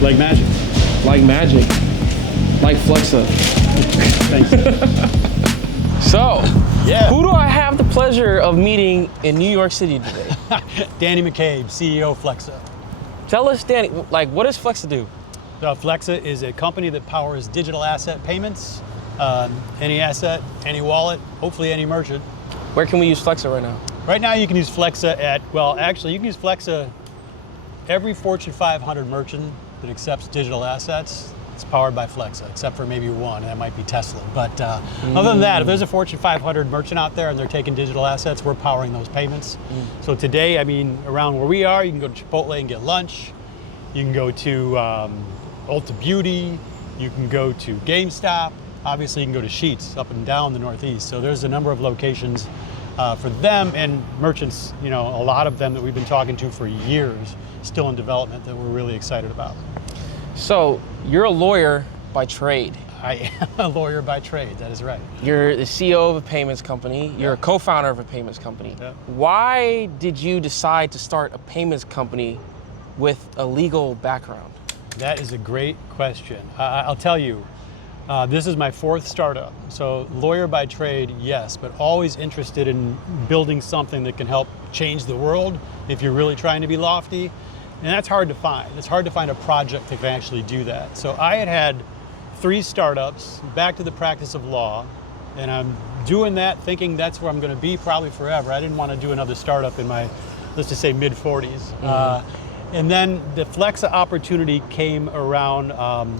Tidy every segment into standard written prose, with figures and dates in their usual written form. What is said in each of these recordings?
Like magic. Like magic. Like Flexa. Thanks. So, Yeah. who do I have the pleasure of meeting in New York City today? Danny McCabe, CEO of Flexa. Tell us, Danny, like, what does Flexa do? Flexa is a company that powers digital asset payments. Any asset, any wallet, hopefully any merchant. Where can we use Flexa right now? Right now you can use Flexa at, well, actually you can use Flexa every Fortune 500 merchant that accepts digital assets. It's powered by Flexa, except for maybe one, and that might be Tesla. But other than that, if there's a Fortune 500 merchant out there and they're taking digital assets, we're powering those payments. So today, I mean, around where we are, you can go to Chipotle and get lunch. You can go to Ulta Beauty. You can go to GameStop. Obviously, you can go to Sheetz up and down the Northeast. So there's a number of locations for them and merchants, you know, a lot of them that we've been talking to for years, still in development, that we're really excited about. So, you're a lawyer by trade. I am a lawyer by trade, that is right. You're the CEO of a payments company. You're a co-founder of a payments company. Yeah. Why did you decide to start a payments company with a legal background? That is a great question. I'll tell you, this is my fourth startup. So lawyer by trade, yes, but always interested in building something that can help change the world if you're really trying to be lofty. And that's hard to find. It's hard to find a project that can actually do that. So I had 3 startups, back to the practice of law, and I'm doing that thinking that's where I'm going to be probably forever. I didn't want to do another startup in my, let's just say, mid-40s. And then the Flexa opportunity came around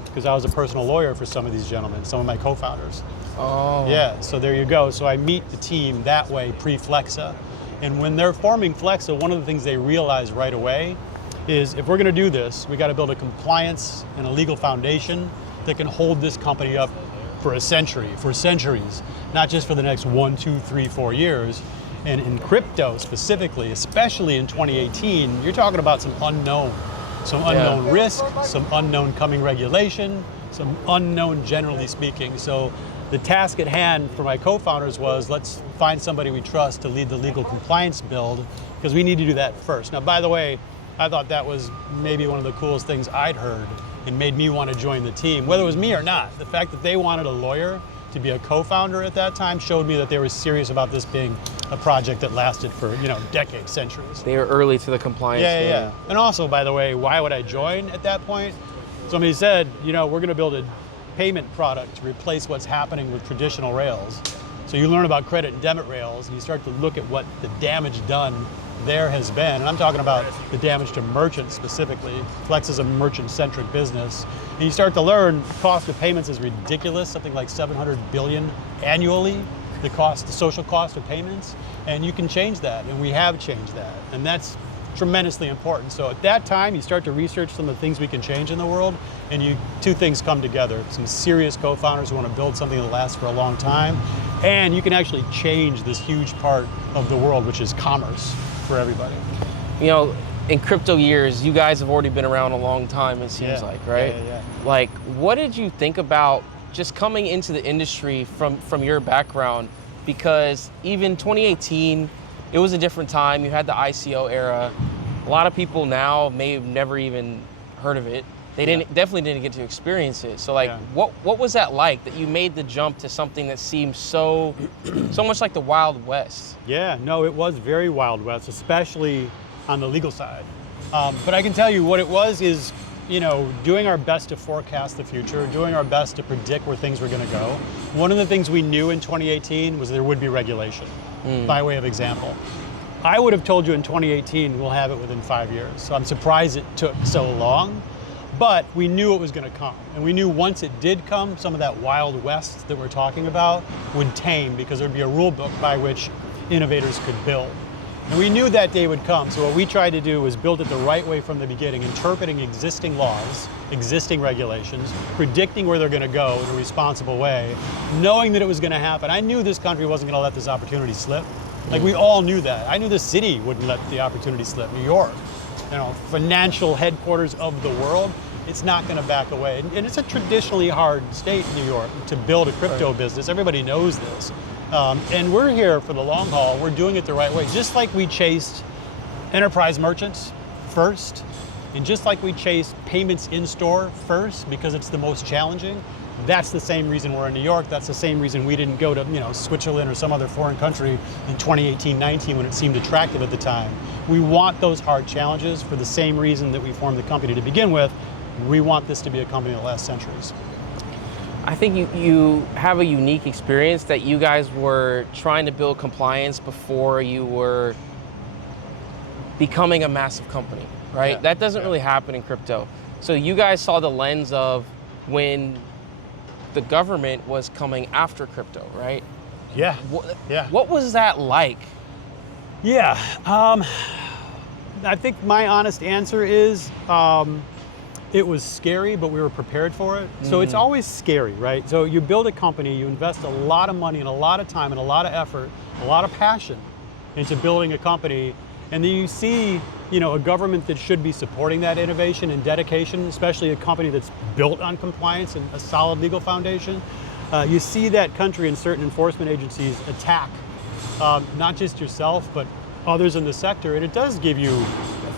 because I was a personal lawyer for some of these gentlemen, some of my co-founders. Oh. Yeah, so there you go. So I meet the team that way pre-Flexa. And when they're forming Flexa, one of the things they realize right away is if we're going to do this, we got to build a compliance and a legal foundation that can hold this company up for a century, for centuries, not just for the next 1, 2, 3, 4 years. And in crypto specifically, especially in 2018, you're talking about some unknown risk, some unknown coming regulation, some unknown generally speaking. So the task at hand for my co-founders was, let's find somebody we trust to lead the legal compliance build, because we need to do that first. Now, by the way, I thought that was maybe one of the coolest things I'd heard and made me want to join the team, whether it was me or not. The fact that they wanted a lawyer to be a co-founder at that time showed me that they were serious about this being a project that lasted for, you know, decades, centuries. They were early to the compliance game. Yeah. And also, by the way, why would I join at that point? Somebody said, you know, we're going to build a payment product to replace what's happening with traditional rails. So you learn about credit and debit rails, and you start to look at what the damage done there has been. And I'm talking about the damage to merchants specifically. Flex is a merchant-centric business. And you start to learn cost of payments is ridiculous, something like 700 billion annually, the social cost of payments. And you can change that, and we have changed that. And that's tremendously important. So at that time, you start to research some of the things we can change in the world, and two things come together. Some serious co-founders who want to build something that lasts for a long time, and you can actually change this huge part of the world, which is commerce for everybody. You know, in crypto years, you guys have already been around a long time, it seems like, right? Yeah. Like, what did you think about just coming into the industry from your background? Because even 2018, it was a different time. You had the ICO era. A lot of people now may have never even heard of it. They definitely didn't get to experience it. So like, what was that like, that you made the jump to something that seemed so much like the Wild West? Yeah, no, it was very Wild West, especially on the legal side. But I can tell you what it was is, you know, doing our best to forecast the future, doing our best to predict where things were going to go. One of the things we knew in 2018 was there would be regulation, by way of example. I would have told you in 2018 we'll have it within 5 years. So I'm surprised it took so long. But we knew it was going to come. And we knew once it did come, some of that Wild West that we're talking about would tame, because there'd be a rule book by which innovators could build. And we knew that day would come. So what we tried to do was build it the right way from the beginning, interpreting existing laws, existing regulations, predicting where they're going to go in a responsible way, knowing that it was going to happen. I knew this country wasn't going to let this opportunity slip. Like, we all knew that. I knew the city wouldn't let the opportunity slip. New York, you know, financial headquarters of the world. It's not going to back away. And it's a traditionally hard state, New York, to build a crypto business. Everybody knows this. And we're here for the long haul. We're doing it the right way. Just like we chased enterprise merchants first And just like we chase payments in store first because it's the most challenging, that's the same reason we're in New York. That's the same reason we didn't go to, Switzerland or some other foreign country in 2018-19 when it seemed attractive at the time. We want those hard challenges for the same reason that we formed the company to begin with. We want this to be a company that lasts centuries. I think you have a unique experience that you guys were trying to build compliance before you were becoming a massive company, right? Yeah. That doesn't really happen in crypto. So you guys saw the lens of when the government was coming after crypto, right? Yeah. What was that like? Yeah. I think my honest answer is it was scary, but we were prepared for it. So it's always scary, right? So you build a company, you invest a lot of money and a lot of time and a lot of effort, a lot of passion into building a company, and then you see, a government that should be supporting that innovation and dedication, especially a company that's built on compliance and a solid legal foundation. You see that country and certain enforcement agencies attack not just yourself, but others in the sector, and it does give you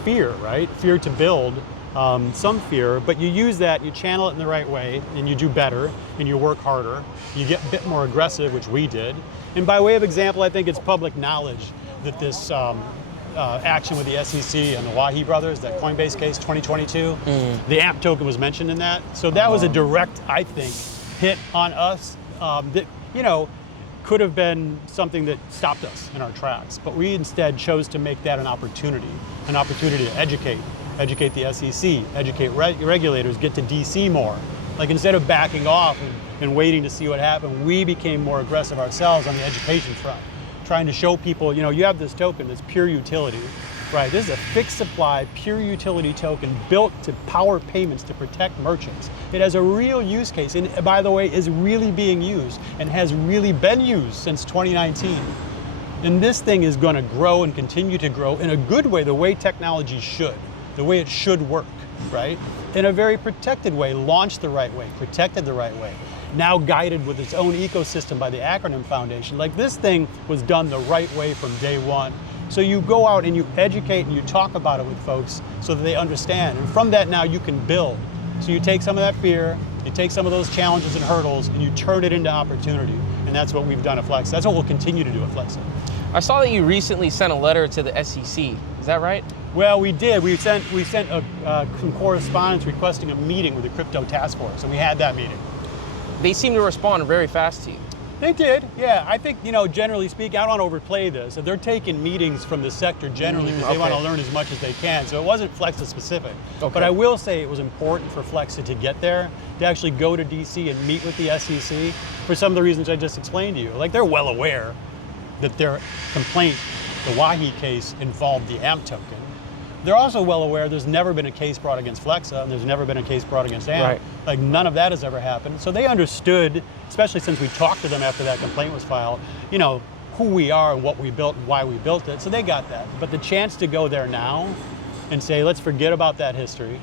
fear, right? Fear to build, some fear, but you use that, you channel it in the right way, and you do better, and you work harder. You get a bit more aggressive, which we did. And by way of example, I think it's public knowledge that this action with the SEC and the Wahi brothers, that Coinbase case 2022, the AMP token was mentioned in that. So that was a direct, I think, hit on us that, could have been something that stopped us in our tracks. But we instead chose to make that an opportunity to educate the SEC, educate regulators, get to DC more. Like instead of backing off and waiting to see what happened, we became more aggressive ourselves on the education front, trying to show people, you have this token that's pure utility, right? This is a fixed supply, pure utility token built to power payments to protect merchants. It has a real use case, and by the way, is really being used and has really been used since 2019. And this thing is going to grow and continue to grow in a good way, the way technology should, the way it should work, right? In a very protected way, launched the right way, protected the right way, now guided with its own ecosystem by the Acronym Foundation. Like this thing was done the right way from day one. So you go out and you educate and you talk about it with folks so that they understand. And from that now you can build. So you take some of that fear, you take some of those challenges and hurdles, and you turn it into opportunity. And that's what we've done at Flexa. That's what we'll continue to do at Flexa. I saw that you recently sent a letter to the SEC. Is that right? Well, we did. We sent some correspondence requesting a meeting with the crypto task force, and we had that meeting. They seem to respond very fast to you. They did, yeah. I think, generally speaking, I don't want to overplay this. They're taking meetings from the sector generally because they want to learn as much as they can. So it wasn't Flexa specific. Okay. But I will say it was important for Flexa to get there, to actually go to DC and meet with the SEC for some of the reasons I just explained to you. Like they're well aware that their complaint, the Wahi case, involved the AMP token. They're also well aware there's never been a case brought against Flexa and there's never been a case brought against AMP. Right. Like none of that has ever happened. So they understood, especially since we talked to them after that complaint was filed, who we are and what we built and why we built it. So they got that. But the chance to go there now and say, let's forget about that history.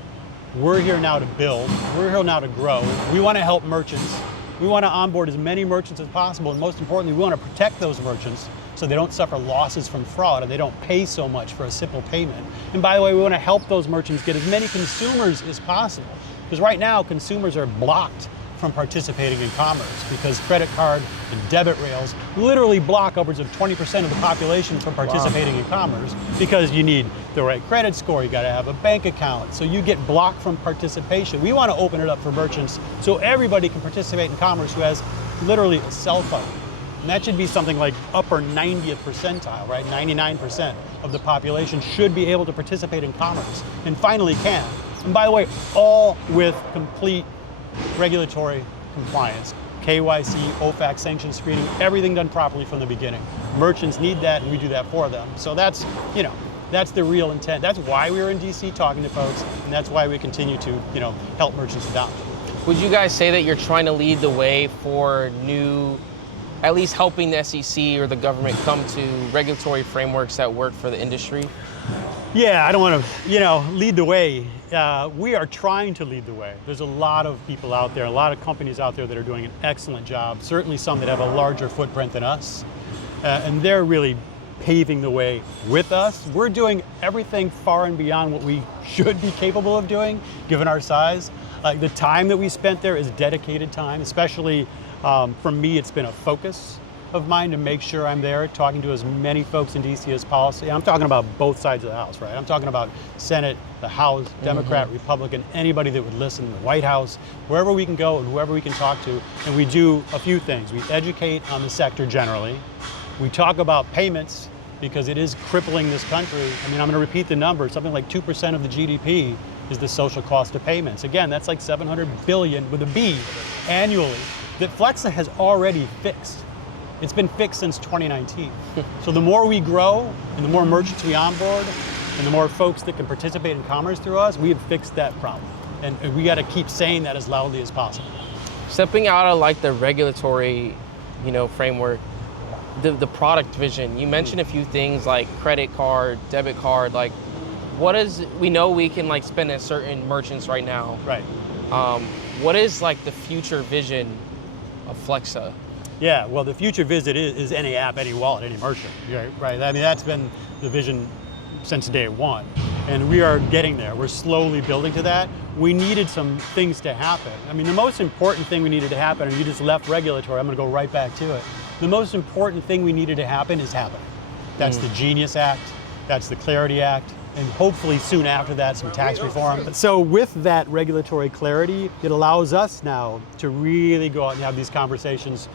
We're here now to build. We're here now to grow. We want to help merchants. We want to onboard as many merchants as possible. And most importantly, we want to protect those merchants so they don't suffer losses from fraud and they don't pay so much for a simple payment. And by the way, we want to help those merchants get as many consumers as possible. Because right now, consumers are blocked from participating in commerce because credit card and debit rails literally block upwards of 20% of the population from participating in commerce because you need the right credit score, you got to have a bank account, so you get blocked from participation. We want to open it up for merchants so everybody can participate in commerce who has literally a cell phone. And that should be something like upper 90th percentile, right? 99% of the population should be able to participate in commerce and finally can. And by the way, all with complete regulatory compliance. KYC, OFAC, sanction screening, everything done properly from the beginning. Merchants need that and we do that for them. So that's, that's the real intent. That's why we were in DC talking to folks, and that's why we continue to, help merchants adopt. Would you guys say that you're trying to lead the way for at least helping the SEC or the government come to regulatory frameworks that work for the industry? Yeah, I don't want to, lead the way. We are trying to lead the way. There's a lot of people out there, a lot of companies out there that are doing an excellent job, certainly some that have a larger footprint than us. And they're really paving the way with us. We're doing everything far and beyond what we should be capable of doing, given our size. The time that we spent there is dedicated time, especially for me, it's been a focus of mine to make sure I'm there talking to as many folks in DC as possible. I'm talking about both sides of the house, right? I'm talking about Senate, the House, Democrat, Republican, anybody that would listen, the White House, wherever we can go and whoever we can talk to. And we do a few things. We educate on the sector generally. We talk about payments because it is crippling this country. I mean, I'm gonna repeat the number, something like 2% of the GDP is the social cost of payments. Again, that's like 700 billion with a B annually that Flexa has already fixed. It's been fixed since 2019. So the more we grow and the more merchants we onboard and the more folks that can participate in commerce through us, we have fixed that problem. And we got to keep saying that as loudly as possible. Stepping out of like the regulatory, framework, the product vision, you mentioned a few things like credit card, debit card, like we know we can like spend at certain merchants right now. Right. What is like the future vision of Flexa? Yeah, well, the future visit is any app, any wallet, any merchant, right? I mean, that's been the vision since day one, and we are getting there. We're slowly building to that. We needed some things to happen. I mean, the most important thing we needed to happen, and you just left regulatory, I'm gonna go right back to it. The most important thing we needed to happen is happening. That's the Genius Act, that's the Clarity Act, and hopefully soon after that, some tax reform. So with that regulatory clarity, it allows us now to really go out and have these conversations,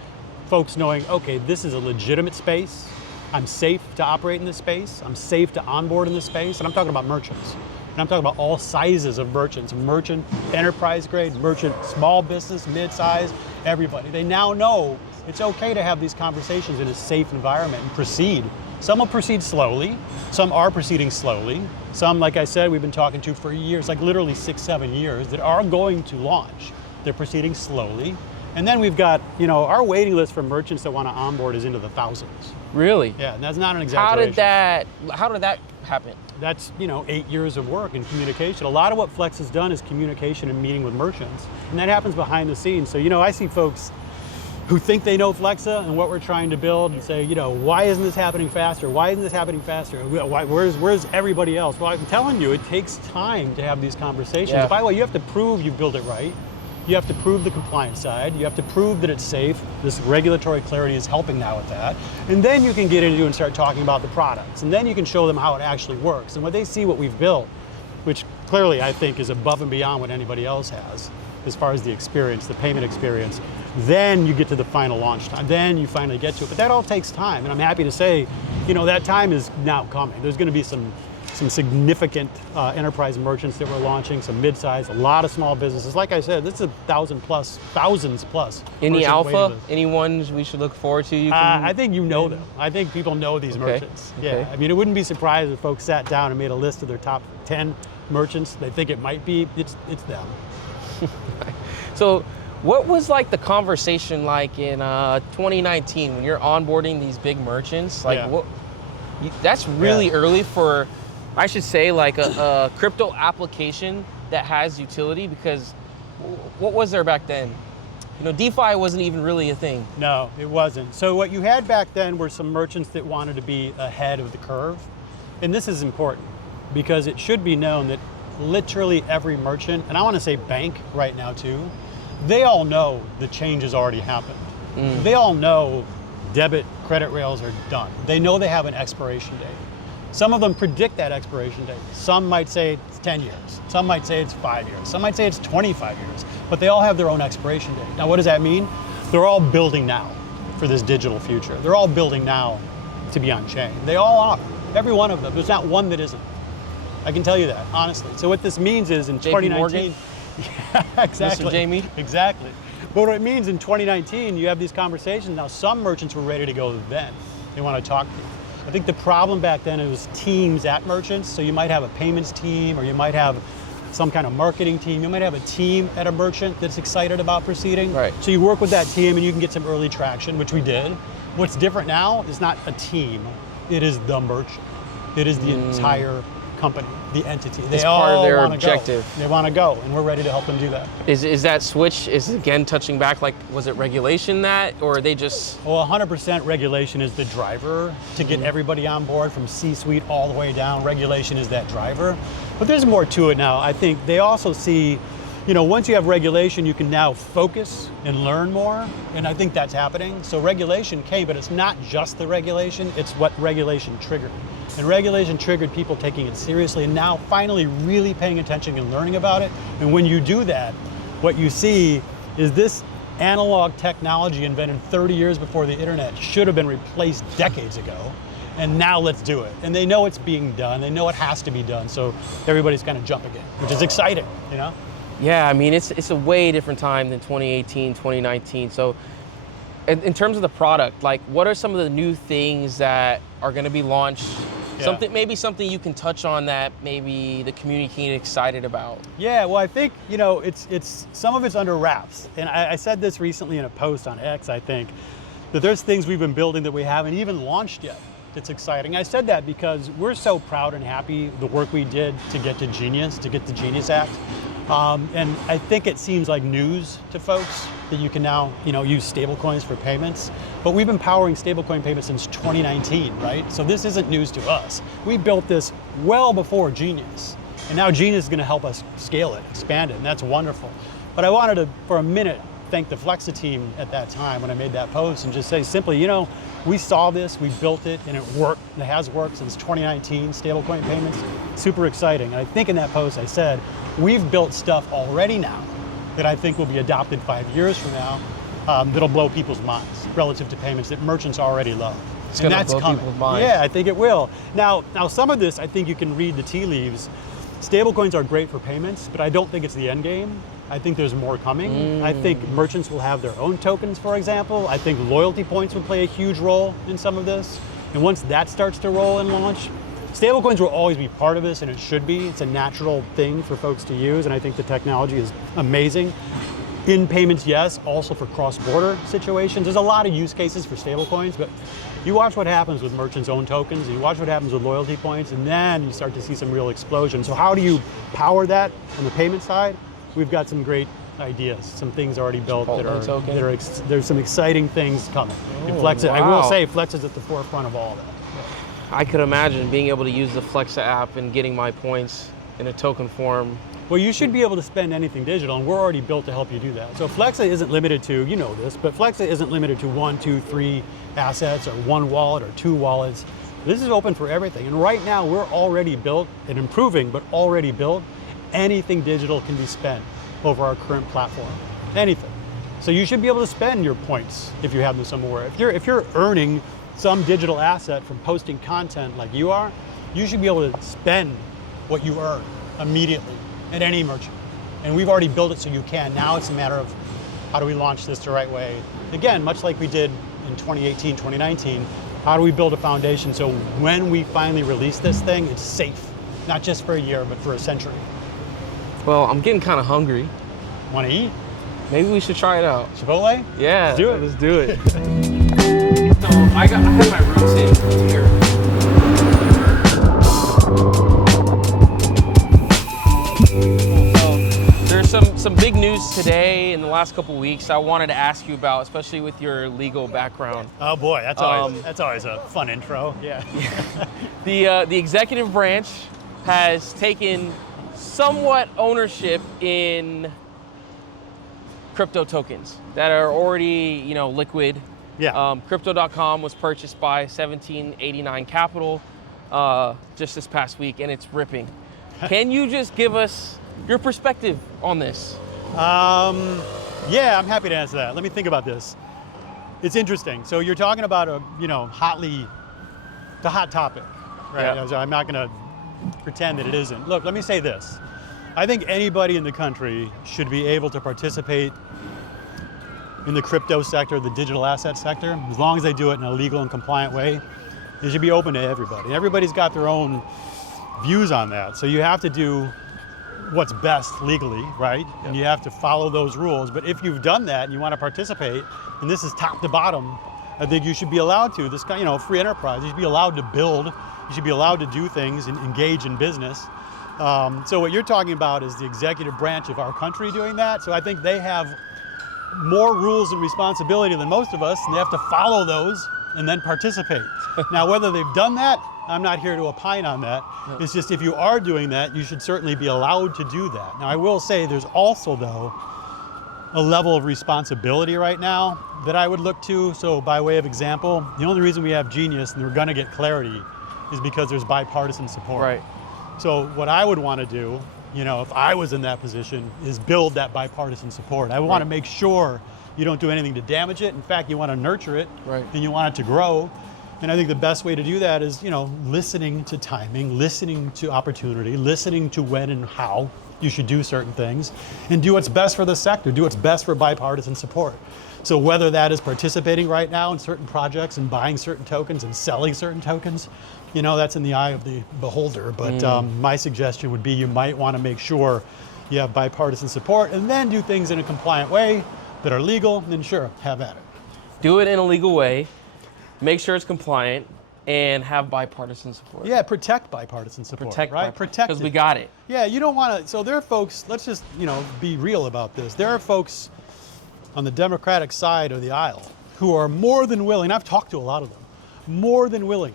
folks knowing, okay, this is a legitimate space. I'm safe to operate in this space. I'm safe to onboard in this space. And I'm talking about merchants. And I'm talking about all sizes of merchants. Merchant, enterprise grade, merchant, small business, mid-size, everybody. They now know it's okay to have these conversations in a safe environment and proceed. Some will proceed slowly. Some are proceeding slowly. Some, like I said, we've been talking to for years, like literally 6-7 years, that are going to launch. They're proceeding slowly. And then we've got, our waiting list for merchants that want to onboard is into the thousands. Really? Yeah, and that's not an exaggeration. How did that happen? That's, 8 years of work and communication. A lot of what Flex has done is communication and meeting with merchants. And that happens behind the scenes. So, I see folks who think they know Flexa and what we're trying to build and say, why isn't this happening faster? Why isn't this happening faster? Where's everybody else? Well, I'm telling you, it takes time to have these conversations. Yeah. By the way, you have to prove you built it right. You have to prove the compliance side. You have to prove that it's safe. This regulatory clarity is helping now with that. And then you can get into and start talking about the products. And then you can show them how it actually works. And when they see what we've built, which clearly I think is above and beyond what anybody else has, as far as the experience, the payment experience, then you get to the final launch time. Then you finally get to it. But that all takes time. And I'm happy to say, that time is now coming. There's going to be some significant enterprise merchants that we're launching, some mid-size, a lot of small businesses. Like I said, this is thousands plus. Any alpha? Any ones we should look forward to? I think them. I think people know these merchants. Okay. Yeah, I mean, it wouldn't be surprised if folks sat down and made a list of their top 10 merchants. They think it might be, it's them. So what was like the conversation like in 2019 when you're onboarding these big merchants? Like that's really early for, I should say, like a crypto application that has utility, because what was there back then? DeFi wasn't even really a thing. No, it wasn't. So what you had back then were some merchants that wanted to be ahead of the curve. And this is important because it should be known that literally every merchant, and I want to say bank right now too, they all know the change has already happened. They all know debit credit rails are done. They know they have an expiration date. Some of them predict that expiration date. Some might say it's 10 years. Some might say it's 5 years. Some might say it's 25 years. But they all have their own expiration date. Now, what does that mean? They're all building now for this digital future. They're all building now to be on chain. They all are. Every one of them. There's not one that isn't. I can tell you that, honestly. So what this means is in 2019, yeah, exactly. Mr. Jamie? Exactly. But what it means in 2019, you have these conversations. Now, some merchants were ready to go then. They want to talk to you. I think the problem back then, it was teams at merchants. So you might have a payments team, or you might have some kind of marketing team. You might have a team at a merchant that's excited about proceeding. Right. So you work with that team and you can get some early traction, which we did. What's different now is not a team, it is the merchant. It is the entire company. the entity. It's They part of all their want to go. objective. They want to go, and we're ready to help them do that. Is that switch, is it again touching back, like, was it regulation that, or are they just? Well, 100% regulation is the driver to get everybody on board from C-suite all the way down. Regulation is that driver. But there's more to it now. I think they also see, once you have regulation, you can now focus and learn more. And I think that's happening. So regulation came, but it's not just the regulation, it's what regulation triggered. And regulation triggered people taking it seriously and now finally really paying attention and learning about it. And when you do that, what you see is this analog technology invented 30 years before the internet should have been replaced decades ago. And now let's do it. And they know it's being done. They know it has to be done. So everybody's kind of jumping in, which is exciting, Yeah, I mean, it's a way different time than 2018, 2019. So in terms of the product, like, what are some of the new things that are going to be launched? Yeah. Maybe something you can touch on that maybe the community can get excited about. Yeah, well, I think, it's some of it's under wraps. And I said this recently in a post on X, I think, that there's things we've been building that we haven't even launched yet. It's exciting. I said that because we're so proud and happy the work we did to get to Genius, to get the Genius Act. And I think it seems like news to folks that you can now, use stablecoins for payments. But we've been powering stablecoin payments since 2019, right? So this isn't news to us. We built this well before Genius. And now Genius is going to help us scale it, expand it, and that's wonderful. But I wanted to, for a minute, thank the Flexa team at that time when I made that post and just say simply, we saw this, we built it, and it worked. It has worked since 2019, stablecoin payments. Super exciting. And I think in that post I said, we've built stuff already now that I think will be adopted 5 years from now that'll blow people's minds relative to payments that merchants already love. It's going to blow people's minds. Yeah, I think it will. Now some of this, I think you can read the tea leaves. Stablecoins are great for payments, but I don't think it's the end game. I think there's more coming. I think merchants will have their own tokens, for example. I think loyalty points will play a huge role in some of this. And once that starts to roll and launch, stablecoins will always be part of this, and it should be. It's a natural thing for folks to use, and I think the technology is amazing. In payments, yes, also for cross-border situations. There's a lot of use cases for stablecoins, but you watch what happens with merchants' own tokens, and you watch what happens with loyalty points, and then you start to see some real explosion. So how do you power that on the payment side? We've got some great ideas, some things already built there's some exciting things coming. And Flexa, I will say, Flexa is at the forefront of all that. I could imagine being able to use the Flexa app and getting my points in a token form. Well, you should be able to spend anything digital, and we're already built to help you do that. So Flexa isn't limited to, this, but Flexa isn't limited to 1, 2, 3 assets or one wallet or 2 wallets. This is open for everything. And right now we're already built and improving, but already built. Anything digital can be spent over our current platform, anything. So you should be able to spend your points if you have them somewhere. If you're earning some digital asset from posting content like you are, you should be able to spend what you earn immediately at any merchant. And we've already built it so you can. Now it's a matter of how do we launch this the right way? Again, much like we did in 2018, 2019, how do we build a foundation so when we finally release this thing, it's safe, not just for a year, but for a century. Well, I'm getting kind of hungry. Want to eat? Maybe we should try it out. Chipotle? Yeah, let's do it. Let's do it. So I have my roots in here. So there's some big news today in the last couple of weeks I wanted to ask you about, especially with your legal background. Oh boy, that's always a fun intro. Yeah. The executive branch has taken somewhat ownership in crypto tokens that are already, liquid. Yeah. Crypto.com was purchased by 1789 Capital just this past week, and it's ripping. Can you just give us your perspective on this? Yeah, I'm happy to answer that. Let me think about this. It's interesting. So you're talking about the hot topic, right? Yeah. So I'm not going to pretend that it isn't. Look, let me say this. I think anybody in the country should be able to participate in the crypto sector, the digital asset sector, as long as they do it in a legal and compliant way. It should be open to everybody. Everybody's got their own views on that. So you have to do what's best legally, right? Yep. And you have to follow those rules. But if you've done that and you want to participate, and this is top to bottom, I think you should be allowed to. This kind, free enterprise, you should be allowed to build, you should be allowed to do things and engage in business. So what you're talking about is the executive branch of our country doing that. So I think they have more rules and responsibility than most of us, and they have to follow those and then participate. Now, whether they've done that, I'm not here to opine on that. No. It's just if you are doing that, you should certainly be allowed to do that. Now, I will say there's also, though, a level of responsibility right now that I would look to. So by way of example, the only reason we have Genius and we're gonna get Clarity is because there's bipartisan support. Right. So what I would want to do, you know, if I was in that position, is build that bipartisan support. I want to make sure you don't do anything to damage it. In fact, you want to nurture it, Right. and you want it to grow. And I think the best way to do that is, you know, listening to timing, listening to opportunity, listening to when and how you should do certain things, and do what's best for the sector, do what's best for bipartisan support. So whether that is participating right now in certain projects and buying certain tokens and selling certain tokens, you know, that's in the eye of the beholder. But my suggestion would be you might want to make sure you have bipartisan support and then do things in a compliant way that are legal, and sure, have at it. Do it in a legal way, make sure it's compliant, and have bipartisan support. Yeah, protect bipartisan support, right? Protect because it. we got it. Yeah, you don't want to, so there are folks, let's just, you know, be real about this. There are folks on the Democratic side of the aisle who are more than willing, I've talked to a lot of them, more than willing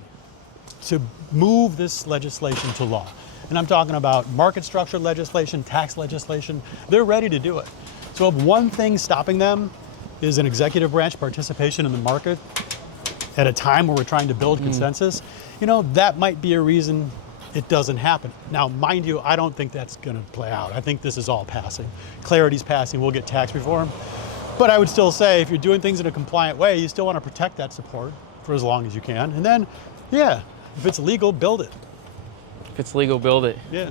to move this legislation to law. And I'm talking about market structure legislation, tax legislation. They're ready to do it. So if one thing stopping them is an executive branch participation in the market at a time where we're trying to build consensus, you know, that might be a reason it doesn't happen. Now, mind you, I don't think that's gonna play out. I think this is all passing. Clarity's passing, we'll get tax reform. But I would still say, if you're doing things in a compliant way, you still wanna protect that support for as long as you can. And then, yeah, if it's legal, build it. If it's legal, build it. Yeah.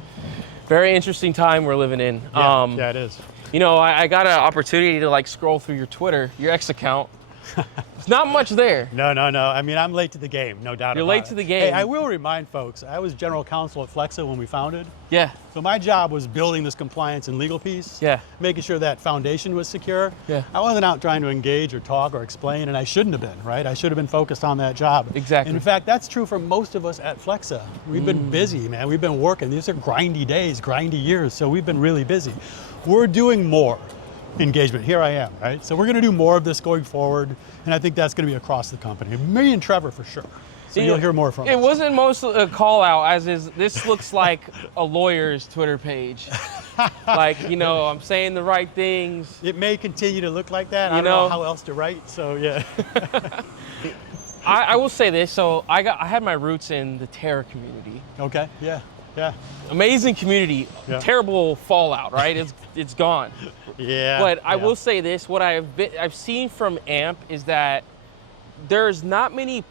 Very interesting time we're living in. Yeah, it is. You know, I got an opportunity to like scroll through your Twitter, your X account. There's not much there. No. I mean, I'm late to the game, no doubt about it. You're late to the game. Hey, I will remind folks, I was general counsel at Flexa when we founded. Yeah. So my job was building this compliance and legal piece. Yeah. Making sure that foundation was secure. Yeah. I wasn't out trying to engage or talk or explain, and I shouldn't have been, right? I should have been focused on that job. Exactly. And in fact, that's true for most of us at Flexa. We've been busy, man. We've been working. These are grindy days, grindy years, so we've been really busy. We're doing more engagement. Here I am, right? So we're going to do more of this going forward, and I think that's going to be across the company. Me and Trevor for sure. So you'll hear more from us. It wasn't mostly a call out, as is, this looks like a lawyer's Twitter page. Like, you know, I'm saying the right things. It may continue to look like that. I don't know how else to write, so yeah. I will say this, so I had my roots in the Terra community. Okay, yeah. Amazing community, terrible fallout, right? It's gone. Yeah. But I will say this, what I've seen from AMP is that there's not many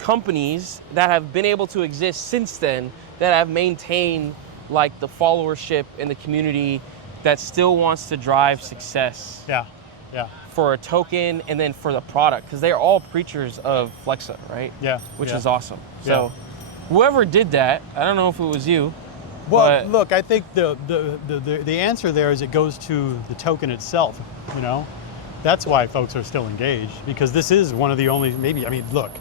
companies that have been able to exist since then that have maintained like the followership in the community that still wants to drive success. Yeah. For a token and then for the product, because they're all preachers of Flexa, right? Yeah. Which is awesome. So whoever did that, I don't know if it was you. Well, look, I think the answer there is it goes to the token itself, you know? That's why folks are still engaged, because this is one of the only, maybe, I mean, look,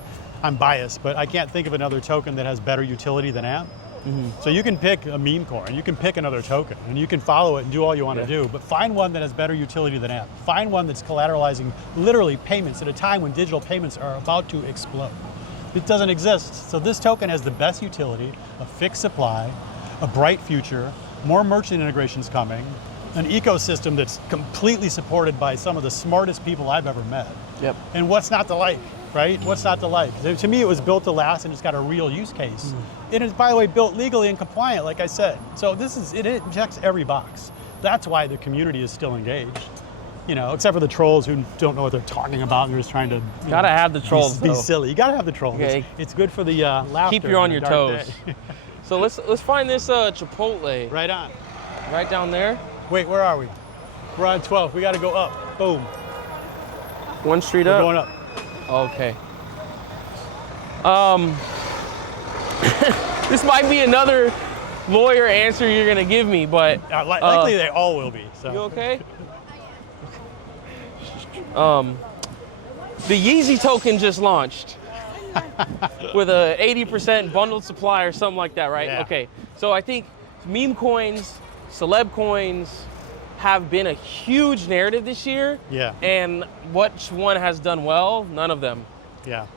I'm biased, but I can't think of another token that has better utility than AMP. So you can pick a meme coin, you can pick another token, and you can follow it and do all you want to do, but find one that has better utility than AMP. Find one that's collateralizing literally payments at a time when digital payments are about to explode. It doesn't exist. So this token has the best utility, a fixed supply, a bright future, more merchant integrations coming, an ecosystem that's completely supported by some of the smartest people I've ever met. Yep. And what's not to like, right? What's not to like? To me, it was built to last and it's got a real use case. It is, by the way, built legally and compliant, like I said. So it checks every box. That's why the community is still engaged. You know, except for the trolls who don't know what they're talking about and they're just trying to gotta have the trolls be silly. You gotta have the trolls. Okay. It's good for the laughter. Keep you on your toes. So let's find this Chipotle. Right on. Right down there. Wait, where are we? We're on 12th. We got to go up. Boom. One street We're up. going up. Okay. This might be another lawyer answer you're gonna give me, but likely they all will be. So. You okay? The Yeezy token just launched with a 80% bundled supply or something like that, right? Yeah. Okay. So I think meme coins, celeb coins have been a huge narrative this year. Yeah. And which one has done well? None of them. Yeah.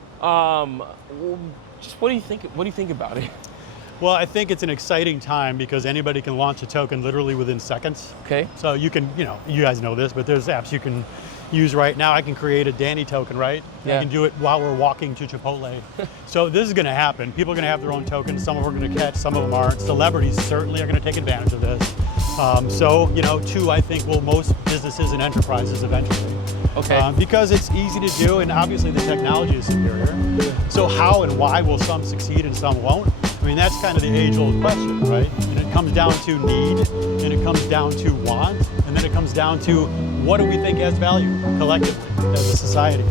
Just what do you think? What do you think about it? Well, I think it's an exciting time because anybody can launch a token literally within seconds. Okay. So you can, you guys know this, but there's apps you can use right now. I can create a Danny token, right? Yeah. I can do it while we're walking to Chipotle. So this is going to happen. People are going to have their own tokens. Some of them are going to catch, some of them aren't. Celebrities certainly are going to take advantage of this. Two, I think, will most businesses and enterprises eventually. Okay. Because it's easy to do, and obviously the technology is superior. So how and why will some succeed and some won't? I mean, that's kind of the age-old question, right? And it comes down to need, and it comes down to want, and then it comes down to what do we think has value collectively as a society.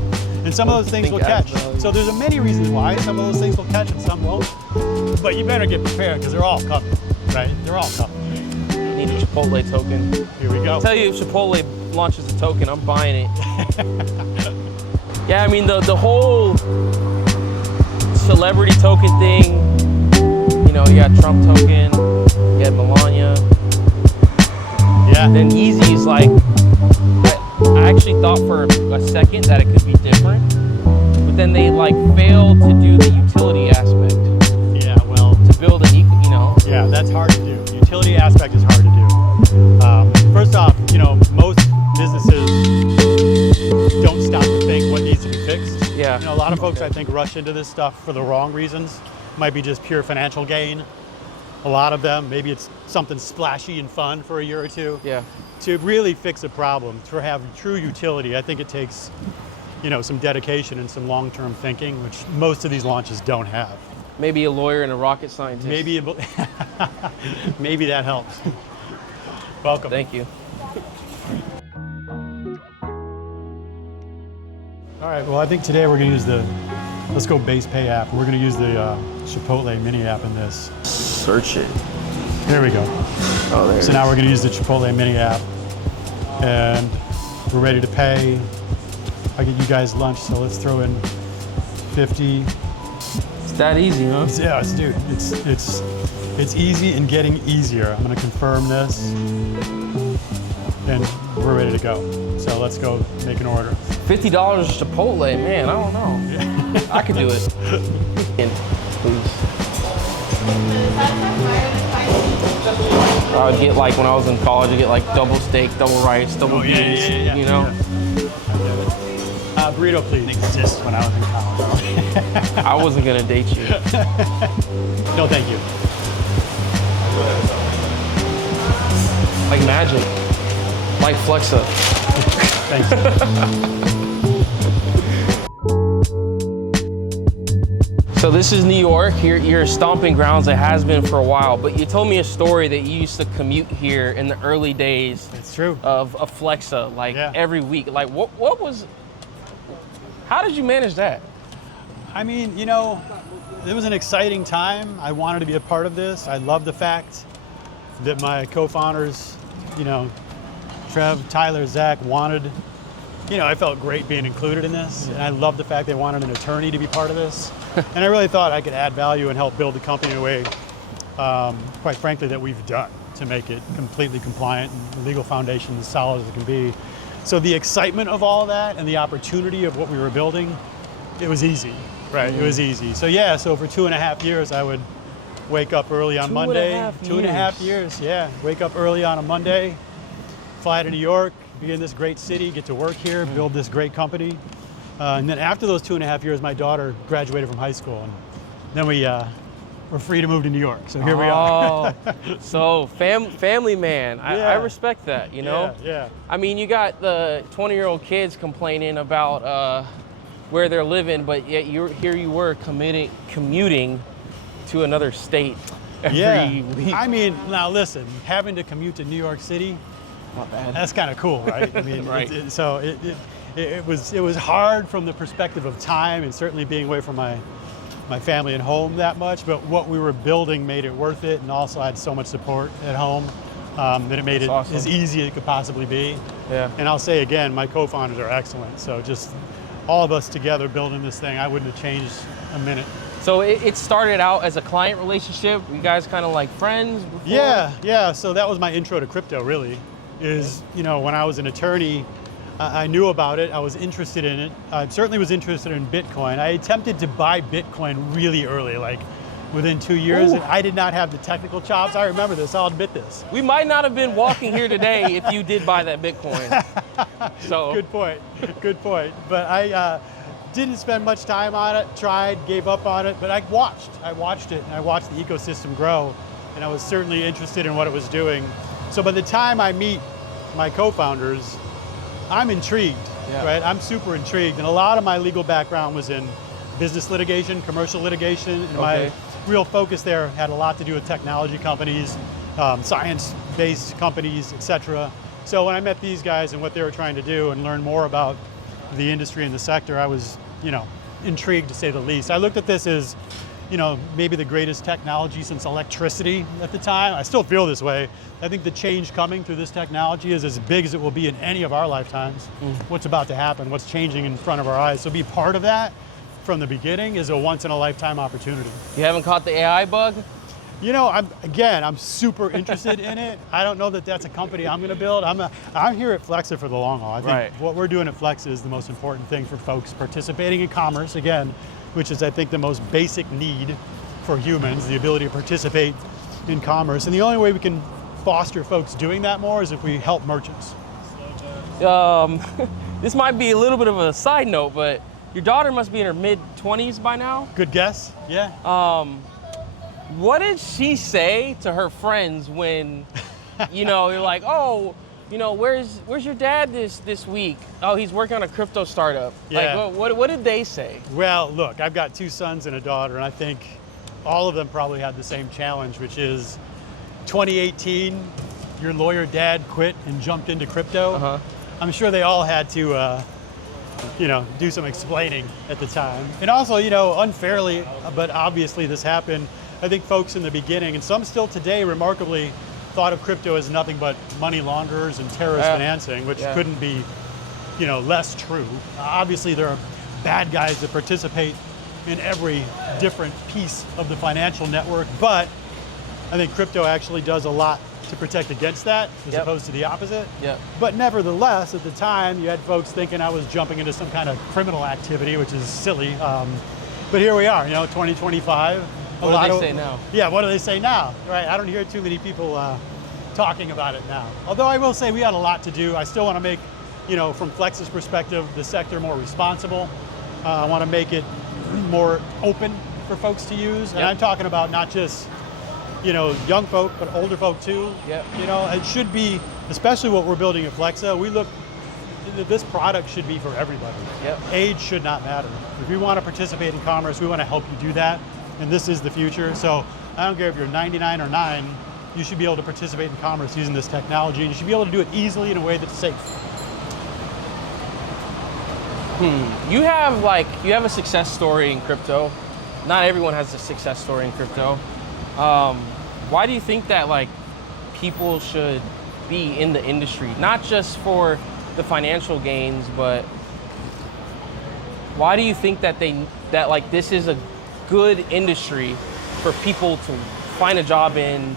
And some of those things will catch. So there's many reasons why some of those things will catch and some won't. But you better get prepared because they're all coming, right? They're all coming. Need a Chipotle token. Here we go. I'll tell you, if Chipotle launches a token, I'm buying it. Yeah, I mean, the whole celebrity token thing, you got Trump token, you got Melania. Yeah. Then Easy is like, I actually thought for a second that it could be different, but then they failed to do the utility aspect. Yeah, well. To build an Yeah, that's hard to do. The utility aspect is hard to do. First off, most businesses don't stop to think what needs to be fixed. Yeah. A lot of folks, I think, rush into this stuff for the wrong reasons. Might be just pure financial gain. A lot of them, maybe it's something splashy and fun for a year or two. Yeah. To really fix a problem, to have true utility, I think it takes, some dedication and some long-term thinking, which most of these launches don't have. Maybe a lawyer and a rocket scientist. Maybe maybe that helps. Welcome. Thank you. All right, well, I think today we're going to use let's go base pay app. We're going to use the Chipotle mini app in this. Search it. There we go. Oh, there. So now we're going to use the Chipotle mini app, and we're ready to pay. I'll get you guys lunch, so let's throw in 50. It's that easy, huh? Yeah, dude, it's easy and getting easier. I'm going to confirm this, and we're ready to go. So let's go make an order. $50 Chipotle, man, I don't know. I could do it. Please. I would get when I was in college, I'd get double steak, double rice, double beans, Yeah. Burrito, please. Didn't exist when I was in college. I wasn't gonna date you. No, thank you. Like magic. Like Flexa. Thanks. So this is New York, your stomping grounds. It has been for a while, but you told me a story that you used to commute here in the early days. It's true. Of Flexa, every week. How did you manage that? I mean, it was an exciting time. I wanted to be a part of this. I love the fact that my co-founders, Trev, Tyler, Zach wanted, I felt great being included in this. And I love the fact they wanted an attorney to be part of this. And I really thought I could add value and help build the company in a way, quite frankly, that we've done to make it completely compliant and the legal foundation as solid as it can be. So the excitement of all that and the opportunity of what we were building, it was easy, right? It was easy. So so for 2.5 years, I would wake up early on Monday. 2.5 years, yeah. Wake up early on a Monday, fly to New York, be in this great city, get to work here, build this great company. And then after those 2.5 years, my daughter graduated from high school, and then we were free to move to New York. So here we are. So family man, I respect that. Yeah. I mean, you got the 20-year-old kids complaining about where they're living, but yet here you were commuting to another state every week. I mean, now listen, having to commute to New York City, not bad. That's kind of cool, right? I mean, right. It was hard from the perspective of time and certainly being away from my family and home that much, but what we were building made it worth it, and also I had so much support at home that it made it awesome. As easy as it could possibly be. Yeah. And I'll say again, my co-founders are excellent, so just all of us together building this thing, I wouldn't have changed a minute So it started out as a client relationship. You guys kind of like friends before? Yeah. So that was my intro to crypto, really. Is, you know, when I was an attorney, I knew about it. I was interested in it. I certainly was interested in Bitcoin. I attempted to buy Bitcoin really early, like within 2 years. Ooh. And I did not have the technical chops. I remember this. I'll admit this. We might not have been walking here today if you did buy that Bitcoin. So Good point. Good point. But I didn't spend much time on it. Tried, gave up on it. But I watched it, and I watched the ecosystem grow. And I was certainly interested in what it was doing. So by the time I meet my co-founders, I'm intrigued, right? I'm super intrigued. And a lot of my legal background was in business litigation, commercial litigation, and my real focus there had a lot to do with technology companies, science-based companies, et cetera. So when I met these guys and what they were trying to do and learn more about the industry and the sector, I was, you know, intrigued to say the least. I looked at this as, you know, maybe the greatest technology since electricity at the time. I still feel this way. I think the change coming through this technology is as big as it will be in any of our lifetimes. What's about to happen, what's changing in front of our eyes. So be part of that from the beginning is a once in a lifetime opportunity. you haven't caught the AI bug? You know, I'm super interested in it. I don't know that that's a company I'm going to build. I'm here at Flexa for the long haul. I think what we're doing at Flexa is the most important thing for folks participating in commerce, again, which is, I think, the most basic need for humans, the ability to participate in commerce. And the only way we can foster folks doing that more is if we help merchants. This might be a little bit of a side note, but your daughter must be in her mid-20s by now? Good guess, yeah. What did she say to her friends when, you know, you're like, oh, you know, where's your dad this week? Oh, he's working on a crypto startup. Yeah. Like, what did they say? Well, look, I've got 2 sons and a daughter, and I think all of them probably had the same challenge, which is 2018, your lawyer dad quit and jumped into crypto. I'm sure they all had to, you know, do some explaining at the time. And also, you know, unfairly, but obviously this happened, I think folks in the beginning, and some still today, remarkably, thought of crypto as nothing but money launderers and terrorist financing, which couldn't be, you know, less true. Obviously, there are bad guys that participate in every different piece of the financial network, but I think crypto actually does a lot to protect against that, as opposed to the opposite. But nevertheless, at the time, you had folks thinking I was jumping into some kind of criminal activity, which is silly. But here we are, you know, 2025. What do they say now? Yeah, what do they say now? Right, I don't hear too many people talking about it now. Although I will say we had a lot to do. I still want to make, you know, from Flex's perspective, the sector more responsible. I want to make it more open for folks to use. And I'm talking about not just, you know, young folk, but older folk too. You know, it should be, especially what we're building at Flexa, we look, this product should be for everybody. Age should not matter. If you want to participate in commerce, we want to help you do that. And this is the future. So I don't care if you're 99 or 9, you should be able to participate in commerce using this technology, and you should be able to do it easily in a way that's safe. You have a success story in crypto. Not everyone has a success story in crypto. Why do you think that like people should be in the industry? Not just for the financial gains, but why do you think that like this is a good industry for people to find a job in,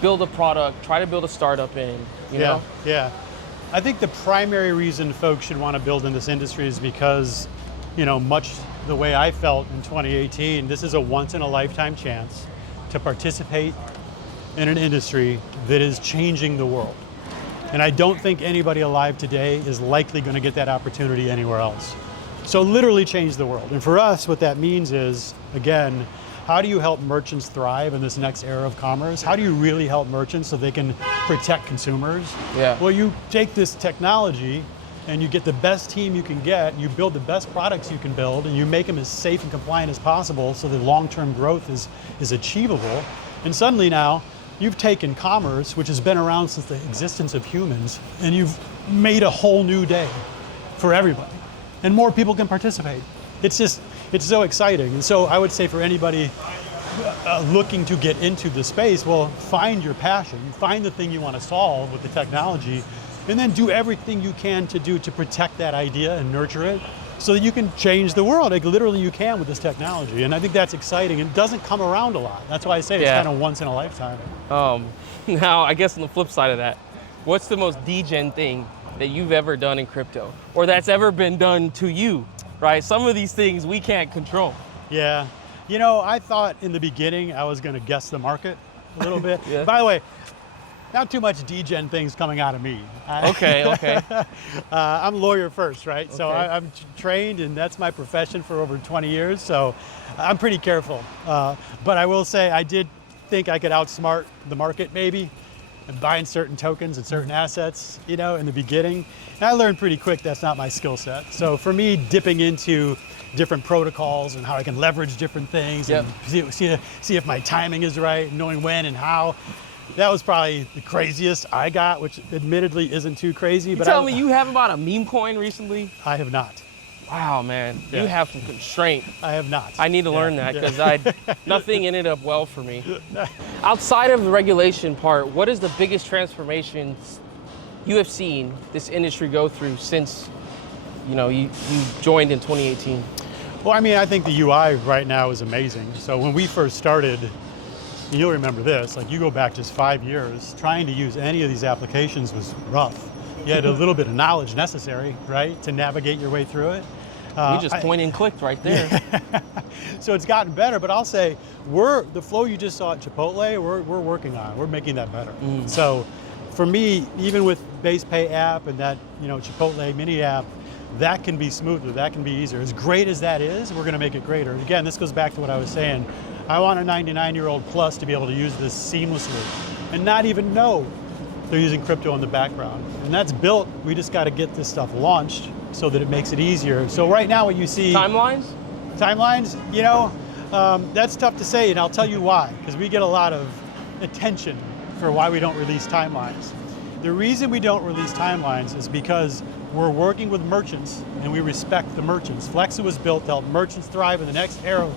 build a product, try to build a startup in, you know? Yeah. I think the primary reason folks should want to build in this industry is because, you know, much the way I felt in 2018, this is a once in a lifetime chance to participate in an industry that is changing the world. And I don't think anybody alive today is likely going to get that opportunity anywhere else. So literally change the world. And for us, what that means is, again, how do you help merchants thrive in this next era of commerce? How do you really help merchants so they can protect consumers? Well, you take this technology and you get the best team you can get, you build the best products you can build, and you make them as safe and compliant as possible so that long-term growth is achievable. And suddenly now, you've taken commerce, which has been around since the existence of humans, and you've made a whole new day for everybody. And more people can participate. It's so exciting. And so I would say for anybody looking to get into the space, well, find your passion, find the thing you want to solve with the technology, and then do everything you can to protect that idea and nurture it so that you can change the world. Like literally you can with this technology. And I think that's exciting. It doesn't come around a lot. That's why I say it's kind of once in a lifetime. Now, I guess on the flip side of that, what's the most DGEN thing that you've ever done in crypto, or that's ever been done to you, right? Some of these things we can't control. Yeah. You know, I thought in the beginning I was going to guess the market a little bit. Yeah. By the way, not too much DGEN things coming out of me. Okay. I'm lawyer first, right? So Okay. I'm trained, and that's my profession for over 20 years. So I'm pretty careful. But I will say I did think I could outsmart the market maybe, and buying certain tokens and certain assets, you know, in the beginning. And I learned pretty quick that's not my skill set. So for me, dipping into different protocols and how I can leverage different things and see if my timing is right, knowing when and how. That was probably the craziest I got, which admittedly isn't too crazy. You tell me you haven't bought a meme coin recently? I have not. Wow, man, you have some constraint. I have not. I need to learn that because nothing ended up well for me. Outside of the regulation part, what is the biggest transformations you have seen this industry go through since you joined in 2018? Well, I mean, I think the UI right now is amazing. So when we first started, you'll remember this, like you go back just 5 years, trying to use any of these applications was rough. You had a little bit of knowledge necessary, right, to navigate your way through it. We just point and clicked right there. So it's gotten better, but I'll say the flow you just saw at Chipotle, we're working on. We're making that better. So for me, even with base pay app and that Chipotle mini app, that can be smoother, that can be easier. As great as that is, we're going to make it greater. Again, this goes back to what I was saying. I want a 99-year-old plus to be able to use this seamlessly and not even know they're using crypto in the background. And that's built, we just got to get this stuff launched so that it makes it easier. So right now what you see— Timelines? Timelines, that's tough to say, and I'll tell you why, because we get a lot of attention for why we don't release timelines. The reason we don't release timelines is because we're working with merchants and we respect the merchants. Flexa was built to help merchants thrive in the next era,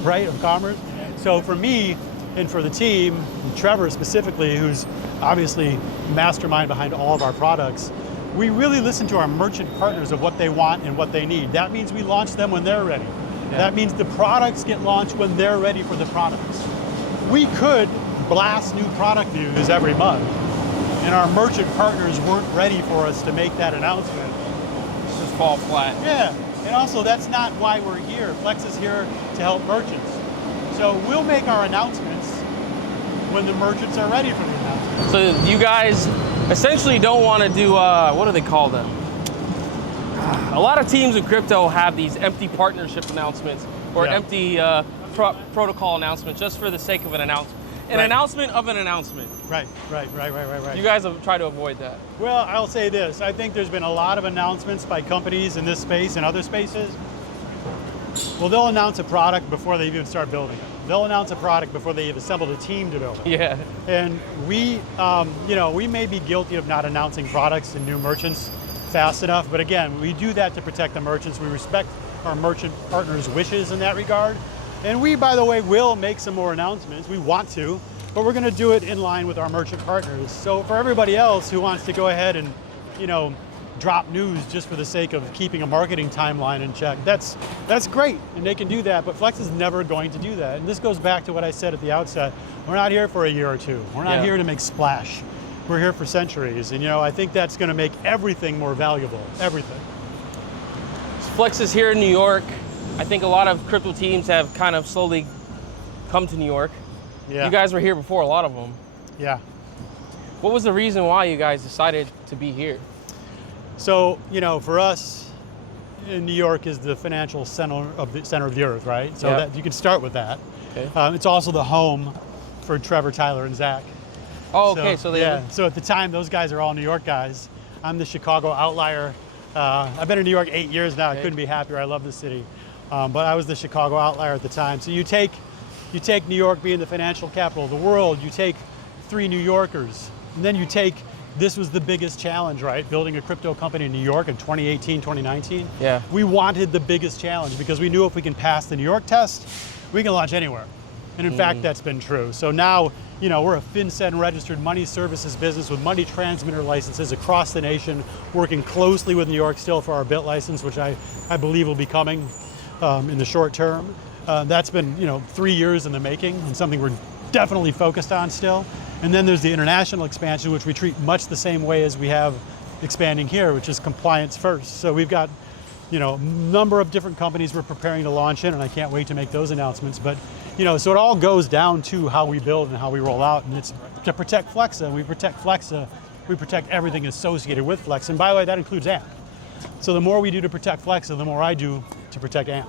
right, of commerce. So for me and for the team, and Trevor specifically, who's obviously mastermind behind all of our products, we really listen to our merchant partners of what they want and what they need. That means we launch them when they're ready. Yeah. That means the products get launched when they're ready for the products. We could blast new product news every month, and our merchant partners weren't ready for us to make that announcement. Just fall flat. Yeah, and also that's not why we're here. Flex is here to help merchants. So we'll make our announcements when the merchants are ready for the announcement. So you guys essentially don't want to do, what do they call them? A lot of teams in crypto have these empty partnership announcements or empty protocol announcements just for the sake of an announcement. An announcement of an announcement. Right. You guys have tried to avoid that. Well, I'll say this. I think there's been a lot of announcements by companies in this space and other spaces. Well, they'll announce a product before they even start building it. They'll announce a product before they've assembled a team to build it. Yeah. And we, we may be guilty of not announcing products and new merchants fast enough, but again, we do that to protect the merchants. We respect our merchant partners' wishes in that regard. And we, by the way, will make some more announcements. We want to, but we're going to do it in line with our merchant partners. So for everybody else who wants to go ahead and, drop news just for the sake of keeping a marketing timeline in check, that's great, and they can do that, but Flex is never going to do that. And this goes back to what I said at the outset. We're not here for a year or two. We're not here to make splash. We're here for centuries, and I think that's going to make everything more valuable, everything. Flex is here in New York. I think a lot of crypto teams have kind of slowly come to New York. Yeah. You guys were here before, a lot of them. Yeah. What was the reason why you guys decided to be here? So, for us, New York is the financial center of the earth, right? So that you can start with that. Okay. It's also the home for Trevor, Tyler, and Zach. Oh, okay. So So at the time, those guys are all New York guys. I'm the Chicago outlier. I've been in New York 8 years now. I couldn't be happier. I love the city. But I was the Chicago outlier at the time. So you take New York being the financial capital of the world, you take 3 New Yorkers, and then you take, this was the biggest challenge, right? Building a crypto company in New York in 2018, 2019. Yeah. We wanted the biggest challenge because we knew if we can pass the New York test, we can launch anywhere. And in fact, that's been true. So now, we're a FinCEN registered money services business with money transmitter licenses across the nation, working closely with New York still for our BIT license, which I believe will be coming in the short term. That's been, 3 years in the making and something we're definitely focused on still. And then there's the international expansion, which we treat much the same way as we have expanding here, which is compliance first. So we've got, a number of different companies we're preparing to launch in, and I can't wait to make those announcements. But, so it all goes down to how we build and how we roll out, and it's to protect Flexa. And we protect Flexa, we protect everything associated with Flexa. And by the way, that includes AMP. So the more we do to protect Flexa, the more I do to protect AMP.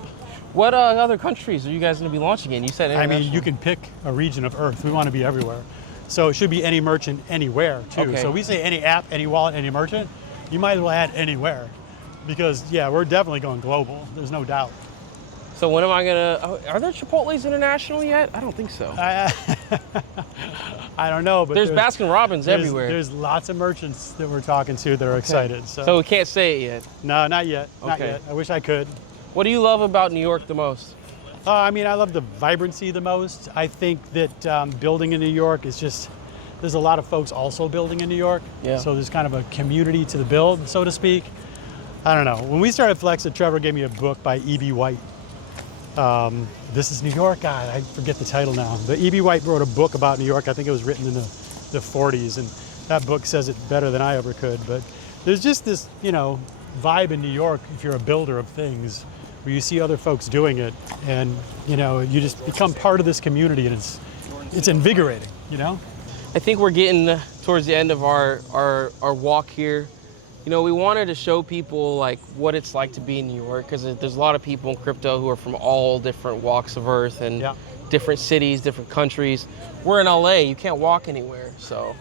What other countries are you guys going to be launching in? You said international. I mean, you can pick a region of Earth. We want to be everywhere. So it should be any merchant, anywhere, too. Okay. So we say any app, any wallet, any merchant, you might as well add anywhere. Because, we're definitely going global. There's no doubt. So when am I gonna? Are there Chipotle's international yet? I don't think so. I don't know, but there's Baskin Robbins everywhere. There's lots of merchants that we're talking to that are excited. So we can't say it yet. No, not yet. Not Okay. yet. I wish I could. What do you love about New York the most? I love the vibrancy the most. I think that building in New York is just, there's a lot of folks also building in New York. Yeah. So there's kind of a community to the build, so to speak. I don't know. When we started Flexa, Trevor gave me a book by E.B. White. This is New York. God, I forget the title now. But E.B. White wrote a book about New York. I think it was written in the 40s, and that book says it better than I ever could. But there's just this, vibe in New York, if you're a builder of things, where you see other folks doing it, and you just become part of this community, and it's invigorating. I think we're getting towards the end of our walk here. We wanted to show people like what it's like to be in New York, because there's a lot of people in crypto who are from all different walks of earth and different cities, different countries. We're in LA, you can't walk anywhere, so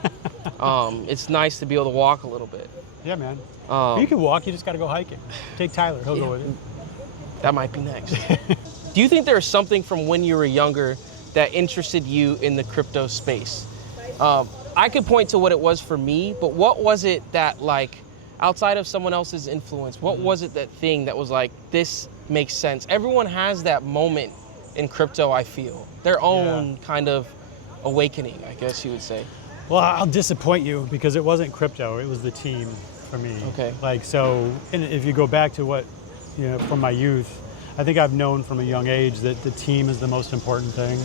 it's nice to be able to walk a little bit. Yeah, man. You can walk, you just got to go hiking. Take Tyler, he'll go with you. That might be next. Do you think there's something from when you were younger that interested you in the crypto space? I could point to what it was for me, but what was it that, like, outside of someone else's influence, what was it, that thing that was like, this makes sense? Everyone has that moment in crypto, I feel. Their own kind of awakening, I guess you would say. Well, I'll disappoint you, because it wasn't crypto, it was the team for me. Okay. And if you go back to what, from my youth, I think I've known from a young age that the team is the most important thing.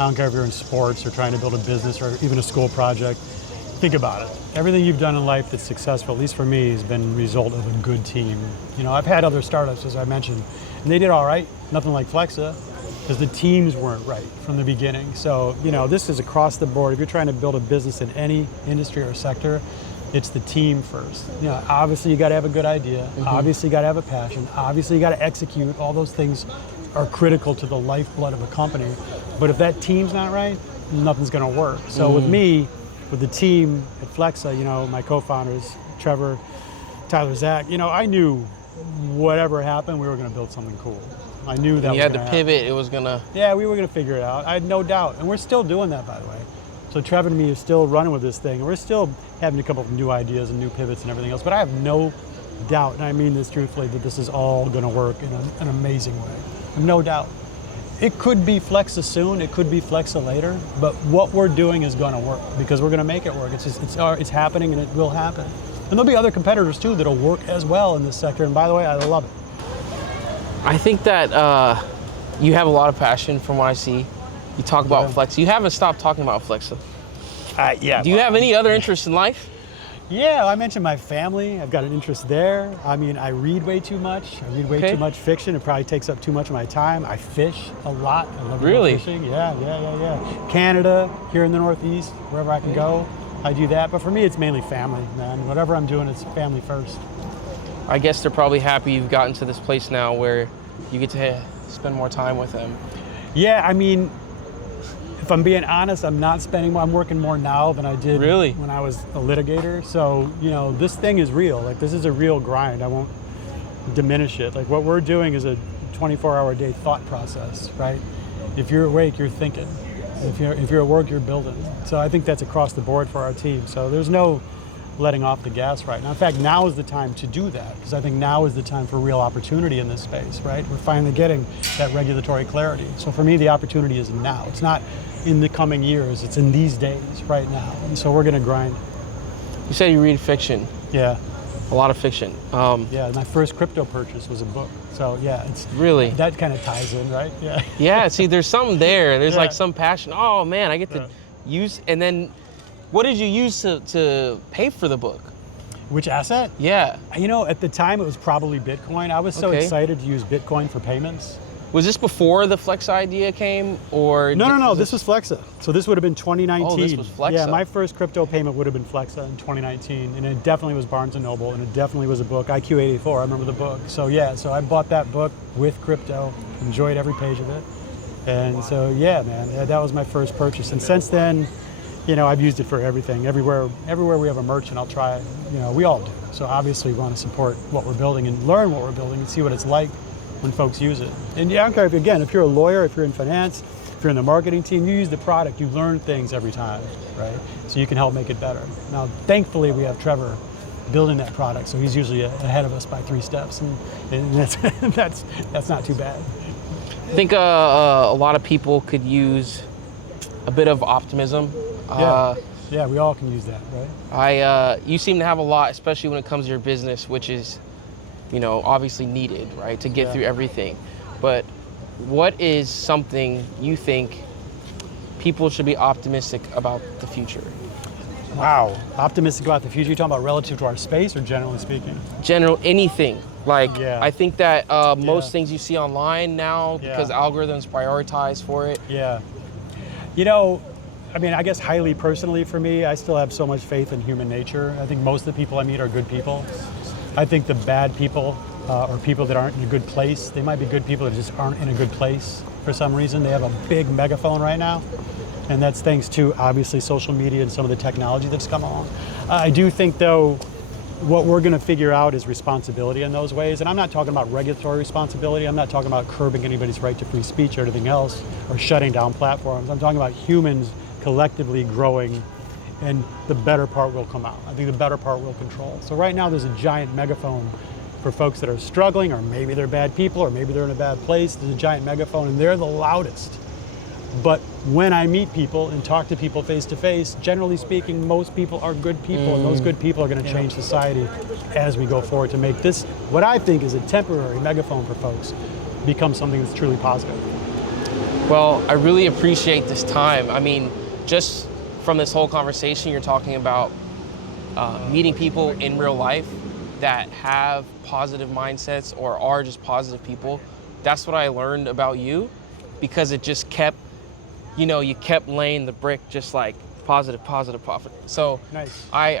I don't care if you're in sports or trying to build a business or even a school project. Think about it. Everything you've done in life that's successful, at least for me, has been a result of a good team. I've had other startups, as I mentioned, and they did all right. Nothing like Flexa, because the teams weren't right from the beginning. So, this is across the board. If you're trying to build a business in any industry or sector, it's the team first. Obviously you got to have a good idea. Mm-hmm. Obviously you got to have a passion. Obviously you got to execute. All those things are critical to the lifeblood of a company. But if that team's not right, nothing's going to work. So with me, with the team at Flexa, my co-founders, Trevor, Tyler, Zach, I knew whatever happened, we were going to build something cool. I knew that. You had to pivot. It was going to. Yeah, we were going to figure it out. I had no doubt, and we're still doing that, by the way. So Trevor and me are still running with this thing, and we're still having to come up with new ideas and new pivots and everything else. But I have no doubt, and I mean this truthfully, that this is all going to work in an amazing way. No doubt. It could be Flexa soon, it could be Flexa later, but what we're doing is going to work, because we're going to make it work. It's happening, and it will happen. And there'll be other competitors too that'll work as well in this sector. And by the way, I love it. I think that you have a lot of passion from what I see. You talk about Flexa. You haven't stopped talking about Flexa. Yeah. Do you have any other interests in life? Yeah, I mentioned my family. I've got an interest there. I read way too much. I read way too much fiction. It probably takes up too much of my time. I fish a lot. I love fishing. Yeah. Canada, here in the Northeast, wherever I can go, I do that. But for me, it's mainly family, man. Whatever I'm doing, it's family first. I guess they're probably happy you've gotten to this place now where you get to spend more time with them. Yeah, if I'm being honest, I'm working more now than I did when I was a litigator. So, this thing is real. Like, this is a real grind. I won't diminish it. Like, what we're doing is a 24-hour-a-day thought process, right? If you're awake, you're thinking. If you're at work, you're building. So I think that's across the board for our team. So there's no letting off the gas right now. In fact, now is the time to do that, because I think now is the time for real opportunity in this space, right? We're finally getting that regulatory clarity. So for me, the opportunity is now. It's not in the coming years, it's in these days, right now. And so we're gonna grind. You said you read fiction. Yeah. A lot of fiction. Yeah, my first crypto purchase was a book. So yeah, it's really, that kind of ties in, right? Yeah. Yeah, see, there's something there. There's Yeah. like some passion. Oh man, I get to use, and then what did you use to pay for the book? Which asset? Yeah. You know, at the time it was probably Bitcoin. I was so excited to use Bitcoin for payments. Was this before the Flexa idea came, or? No, this was Flexa. So this would have been 2019. Oh, this was Flexa. Yeah, my first crypto payment would have been Flexa in 2019, and it definitely was Barnes & Noble, and it definitely was a book, IQ84, I remember the book. So yeah, so I bought that book with crypto, enjoyed every page of it. And so yeah, man, that was my first purchase. And since then, you know, I've used it for everything. Everywhere we have a merchant, I'll try it. You know, we all do. So obviously we want to support what we're building and learn what we're building and see what it's like when folks use it. And yeah, I don't care if you're a lawyer, if you're in finance, if you're in the marketing team, you use the product, you learn things every time, right? So you can help make it better. Now, thankfully, we have Trevor building that product, so he's usually ahead of us by 3 steps, and that's not too bad. I think a lot of people could use a bit of optimism. Yeah, we all can use that, right? You seem to have a lot, especially when it comes to your business, which is, you know, obviously needed, right, to get through everything. But what is something you think people should be optimistic about the future? Wow, optimistic about the future. You're talking about relative to our space or generally speaking? General, anything. Like, I think that most things you see online now, because algorithms prioritize for it. Yeah. You know, I mean, I guess highly personally for me, I still have so much faith in human nature. I think most of the people I meet are good people. I think the bad people or people that aren't in a good place, they might be good people that just aren't in a good place for some reason. They have a big megaphone right now, and that's thanks to obviously social media and some of the technology that's come along. I do think though, what we're going to figure out is responsibility in those ways. And I'm not talking about regulatory responsibility. I'm not talking about curbing anybody's right to free speech or anything else, or shutting down platforms. I'm talking about humans collectively growing, and the better part will come out. I think the better part will control. So right now there's a giant megaphone for folks that are struggling, or maybe they're bad people, or maybe they're in a bad place. There's a giant megaphone and they're the loudest. But when I meet people and talk to people face to face, generally speaking, most people are good people, and those good people are going to change society as we go forward to make this, what I think is a temporary megaphone for folks, become something that's truly positive. Well, I really appreciate this time. I mean, just from this whole conversation, you're talking about meeting people in real life that have positive mindsets or are just positive people. That's what I learned about you, because it just kept, you know, you kept laying the brick just like positive. So nice. I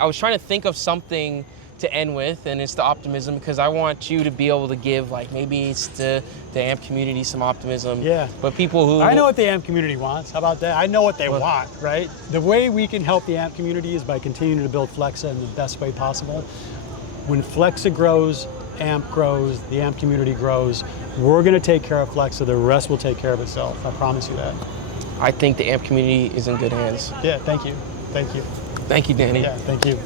was trying to think of something to end with, and it's the optimism, because I want you to be able to give, like, maybe it's the AMP community some optimism. Yeah. But people who... I know what the AMP community wants. How about that? I know what they want, right? The way we can help the AMP community is by continuing to build Flexa in the best way possible. When Flexa grows, AMP grows, the AMP community grows. We're going to take care of Flexa. The rest will take care of itself. I promise you that. I think the AMP community is in good hands. Yeah, thank you. Thank you. Thank you, Danny. Yeah, thank you.